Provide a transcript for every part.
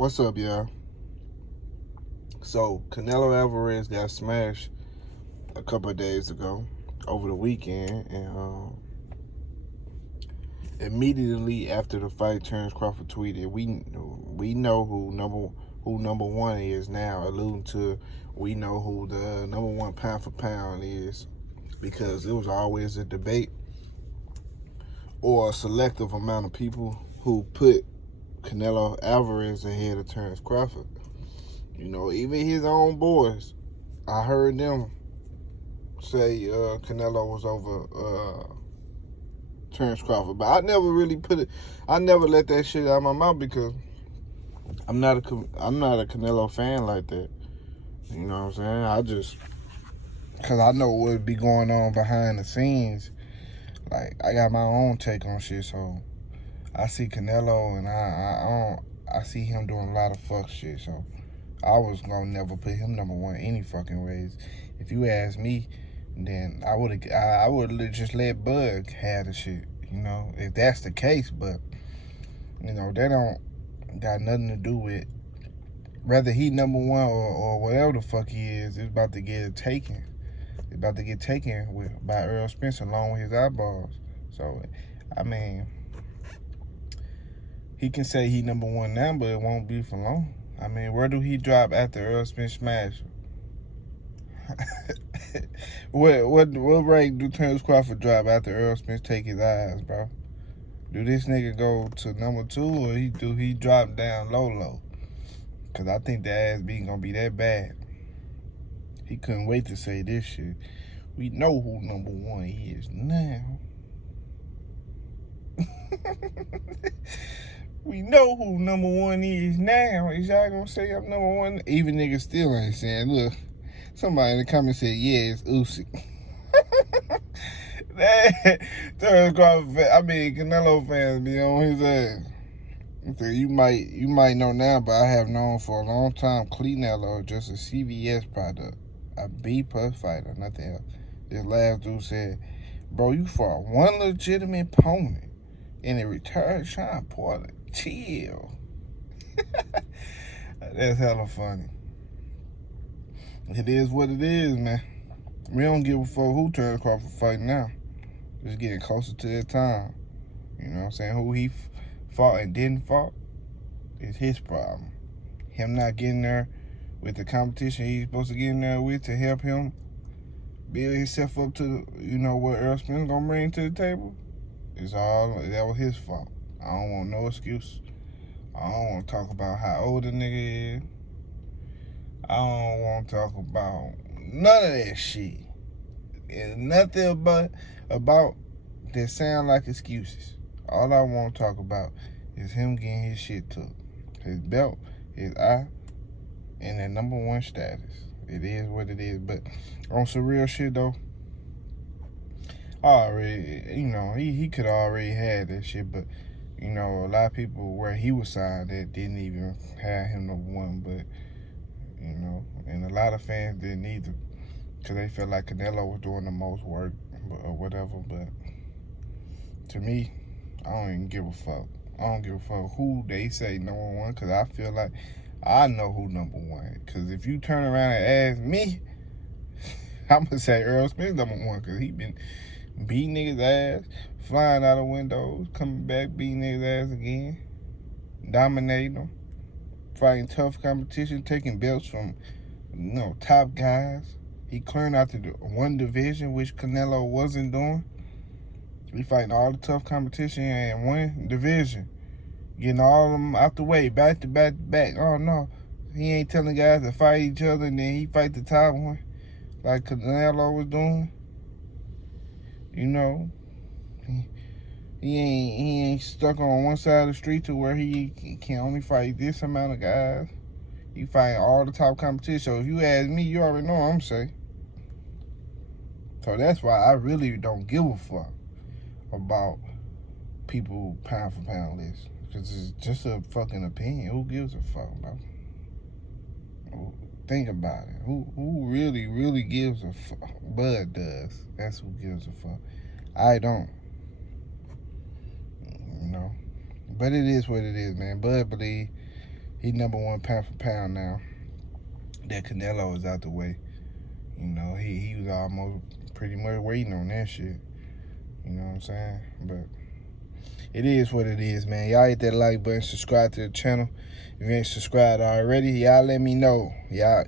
What's up, y'all? So, Canelo Alvarez got smashed a couple of days ago, over the weekend, and immediately after the fight, Terence Crawford tweeted, "We know who number one is now," alluding to we know who the number one pound for pound is, because it was always a debate or a selective amount of people who put Canelo Alvarez ahead of Terence Crawford. You know, even his own boys, I heard them say Canelo was over Terence Crawford, but I never really I never let that shit out of my mouth because I'm not a Canelo fan like that. You know what I'm saying? Cause I know what would be going on behind the scenes. Like, I got my own take on shit, so I see Canelo and I see him doing a lot of fuck shit, so I was gonna never put him number one any fucking ways. If you ask me, then I would just let Bud have the shit, you know, if that's the case. But you know, they don't got nothing to do with whether he number one or whatever the fuck he is. It's about to get taken. It's about to get taken by Errol Spence along with his eyeballs. So, I mean, he can say he number one now, but it won't be for long. I mean, where do he drop after Errol Spence smash? what rank do Terence Crawford drop after Errol Spence take his eyes, bro? Do this nigga go to number two, or he drop down low? Cause I think the ass beat gonna be that bad. He couldn't wait to say this shit. We know who number one is now. We know who number one is now. Is y'all gonna say I'm number one? Even niggas still ain't saying. Look, somebody in the comments said, yeah, it's Usyk. Canelo fans be on his ass. So you might know now, but I have known for a long time Canelo just a CVS product, a B+ fighter, nothing else. This last dude said, bro, you fought one legitimate opponent and in return trying to pour the chill. That's hella funny. It is what it is, man. We don't give a fuck who Terence Crawford fighting now. Just getting closer to that time. You know what I'm saying? Who he fought and didn't fight is his problem. Him not getting there with the competition he's supposed to get in there with to help him build himself up to, you know, what Errol Spence gonna bring to the table. That was his fault. I don't want no excuse. I don't want to talk about how old the nigga is. I don't want to talk about none of that shit. There's nothing about that sound like excuses. All I want to talk about is him getting his shit took. His belt, his eye, and that number one status. It is what it is. But on some real shit, though, he could already had that shit. But, you know, a lot of people where he was signed that didn't even have him number one. But, you know, and a lot of fans didn't either, because they felt like Canelo was doing the most work or whatever. But to me, I don't even give a fuck. I don't give a fuck who they say number one, because I feel like I know who number one. Because if you turn around and ask me, I'm going to say Errol Spence number one, because he been beating niggas' ass, flying out of windows, coming back, beating niggas' ass again, dominating them, fighting tough competition, taking belts from, you know, top guys. He clearing out the one division, which Canelo wasn't doing. He fighting all the tough competition in one division, getting all of them out the way, back to back to back. Oh no, he ain't telling guys to fight each other and then he fight the top one like Canelo was doing. You know, he ain't stuck on one side of the street to where he can only fight this amount of guys. He fighting all the top competition. So if you ask me, you already know what I'm saying. So that's why I really don't give a fuck about people pound for pound list, because it's just a fucking opinion. Who gives a fuck, bro? Think about it. Who really gives a fuck? Bud does. That's who gives a fuck. I don't. You know. But it is what it is, man. Bud believe he #1 pound for pound now. That Canelo is out the way. You know, he was almost pretty much waiting on that shit. You know what I'm saying? But it is what it is, man. Y'all hit that like button, subscribe to the channel. If you ain't subscribed already, y'all let me know. Y'all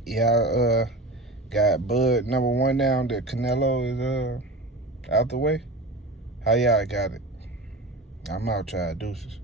got Bud #1 down that Canelo is out the way. How y'all got it? I'm out, y'all. Deuces.